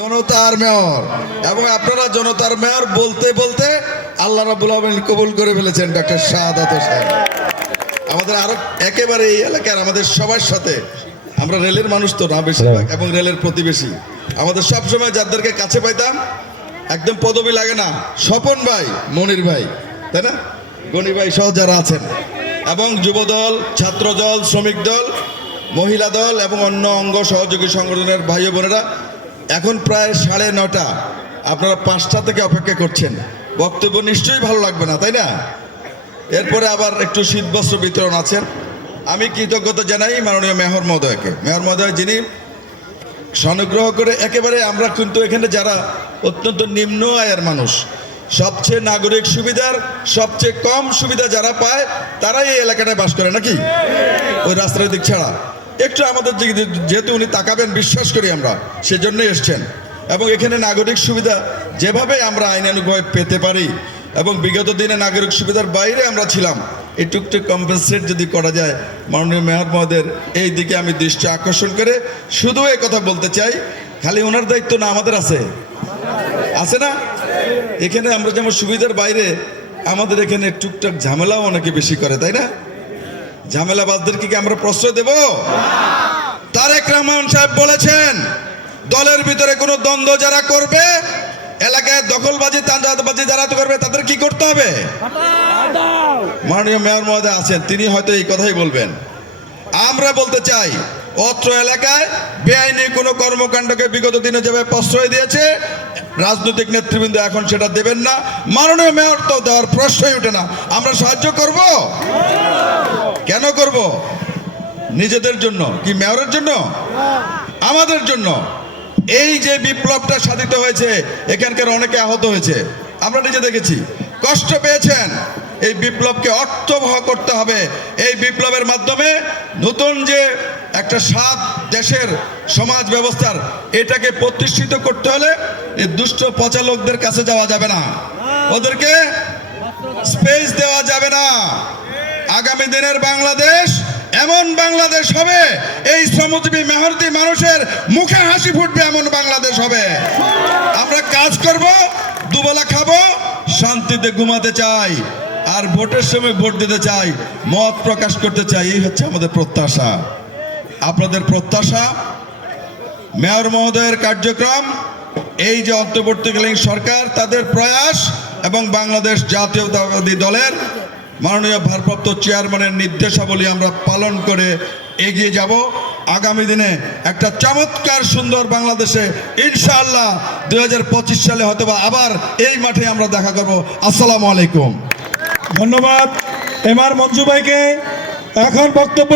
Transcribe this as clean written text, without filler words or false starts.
জনতার মেয়র এবং আপনারা জনতার মেয়র বলতে বলতে আল্লাহ রাব্বুল আলামিন কবুল করে ফেলেছেন ডক্টর শাহাদাত হোসেন। আমাদের আরো একেবারে এই এলাকার আমাদের সবার সাথে আমরা রেলের মানুষ তো না বেশিরভাগ এবং রেলের প্রতিবেশী, আমাদের সবসময় যাদেরকে কাছে পাইতাম একদম পদবি লাগে না, স্বপন ভাই, মনির ভাই, তাই না, গনি ভাই সহ যারা আছেন, এবং যুবদল, ছাত্র দল, শ্রমিক দল, মহিলা দল এবং অন্য অঙ্গ সহযোগী সংগঠনের ভাই বোনেরা, এখন প্রায় 9:30, আপনারা 5টা থেকে অপেক্ষা করছেন। বক্তব্য নিশ্চয়ই ভালো লাগবে না, তাই না? এরপরে আবার একটু শীতবস্ত্র বিতরণ আছেন। আমি কৃতজ্ঞতা জানাই মাননীয় মেয়র মহোদয়কে, মেয়র মহোদয় যিনি অনুগ্রহ করে একেবারে, আমরা কিন্তু এখানে যারা অত্যন্ত নিম্ন আয়ের মানুষ, সবচেয়ে নাগরিক সুবিধার সবচেয়ে কম সুবিধা যারা পায় তারাই এই এলাকাটায় বাস করে, নাকি ওই রাস্তার দিক ছাড়া। একটু আমাদের যেহেতু উনি তাকাবেন বিশ্বাস করি আমরা, সেজন্যই এসছেন। এবং এখানে নাগরিক সুবিধা যেভাবে আমরা আইনানুগভাবে পেতে পারি এবং বিগত দিনে নাগরিক সুবিধার বাইরে আমরা ছিলাম, এই টুকটুক কম্পেনসেট যদি করা যায়, মাননীয় মেয়র মহোদয়ের এই দিকে আমি দৃষ্টি আকর্ষণ করে শুধু এই কথা বলতে চাই, খালি ওনার দায়িত্ব না, আমাদের আছে না? এখানে আমরা যেমন সুবিধার বাইরে আমাদের এখানে টুকটাক ঝামেলাও অনেকে বেশি করে, তাই না? ঝামেলাবাজদেরকে কি আমরা প্রশ্রয় দেব? তারেক রহমান সাহেব বলেছেন, দলের ভিতরে কোনো দ্বন্দ্ব যারা করবে, এলাকায় দখলবাজি তান্ডাবাজি যারা করবে, তাদের কি করতে হবে? মাননীয় মেয়র মহোদয় আছেন, তিনি হয়তো এই কথাই বলবেন। আমরা বলতে চাই, অত্র এলাকায় বেআইনি কোনো কর্মকাণ্ডকে বিগত দিনে যেভাবে প্রশ্রয় দিয়েছে রাজনৈতিক নেতৃবৃন্দ এখন সেটা দেবেন না। মাননীয় মেয়র তো দেওয়ার প্রশ্নই ওঠে না। আমরা সাহায্য করব, কেন করব? নিজেদের জন্য কি মেয়রের জন্য? আমাদের জন্য। এই যে বিপ্লবটা সাধিত হয়েছে, এখানকার অনেকে আহত হয়েছে, আমরা নিজে দেখেছি, কষ্ট পেয়েছেন। এই বিপ্লবকে অর্থবহ করতে হবে। এই বিপ্লবের মাধ্যমে নতুন যে একটা 7 দেশের সমাজ ব্যবস্থার, এটাকে প্রতিষ্ঠিত করতে হলে এই দুষ্ট পচা লোকদের কাছে যাওয়া যাবে না, ওদেরকে স্পেস দেওয়া যাবে না। আগামী দিনের বাংলাদেশ এমন বাংলাদেশ হবে, এই শ্রমজীবী মেহনতি মানুষের মুখে হাসি ফুটবে এমন বাংলাদেশ হবে। আমরা কাজ করব, দুবেলা খাবো, শান্তিতে ঘুমাতে চাই, আর ভোটের সময় ভোট দিতে চাই, মত প্রকাশ করতে চাই। এই হচ্ছে আমাদের প্রত্যাশা। আপনাদের প্রত্যাশা, মেয়র মহোদয়ের কার্যক্রম, এই যে অন্তর্বর্তীকালীন সরকার তাদের প্রয়াস এবং বাংলাদেশ জাতীয়তাবাদী দলের মাননীয় ভারপ্রাপ্ত চেয়ারম্যানের নির্দেশাবলী আমরা পালন করে এগিয়ে যাব। আগামী দিনে একটা চমৎকার সুন্দর বাংলাদেশে ইনশাআল্লাহ 2025 সালে হয়তোবা আবার এই মাঠে আমরা দেখা করব। আসসালামু আলাইকুম। ধন্যবাদ এমআর মঞ্জু ভাইকে। এখন বক্তব্য